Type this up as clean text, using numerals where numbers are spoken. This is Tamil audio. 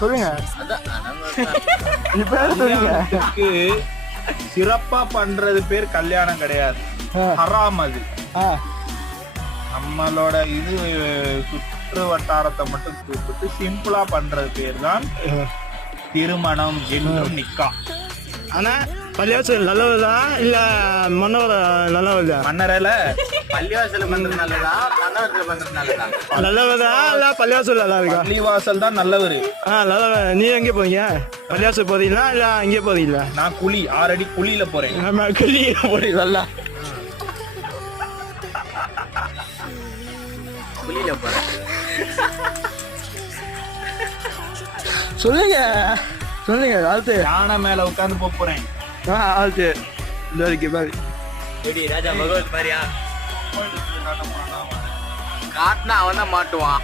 சொல்லுங்க. இப்ப சொல்லுங்க. சிறப்பா பண்றது பேர் கல்யாணம் கிடையாது, ஹராம் அது. நம்மளோட இது சுற்று வட்டாரத்தை மட்டும் கூப்பிட்டு சிம்பிளா பண்றது பேர் தான் திருமணம் என்னும் நிக்கா. ஆனா பள்ளிவாசல் நல்லதுதா இல்ல மன்னவர நல்லவதா? மன்னரையில பள்ளிவாசல் பண்றது நல்லதா, மன்னவரத்துல பண்றது நல்லதா? நல்லவதா இல்ல பள்ளிவாசல் நல்லா இருக்கா? பள்ளிவாசல் தான் நல்லவரு. நல்ல. நீ எங்க போறீங்க? பள்ளிவாசல் போறீங்களா இல்ல அங்கே போறீங்களா? நான் 6 அடி குழியில போறேன். நம்ம குழியில போறீங்களா? குழியில போறேன். சொல்லுங்க சொல்லுங்க. அடுத்து யானை மேல உட்கார்ந்து போறேன். அடுத்து இந்த வரைக்கும் பாரு. எப்படி ராஜா பகவத் மாதிரியா? காட்டினா அவன் தான் மாட்டுவான்.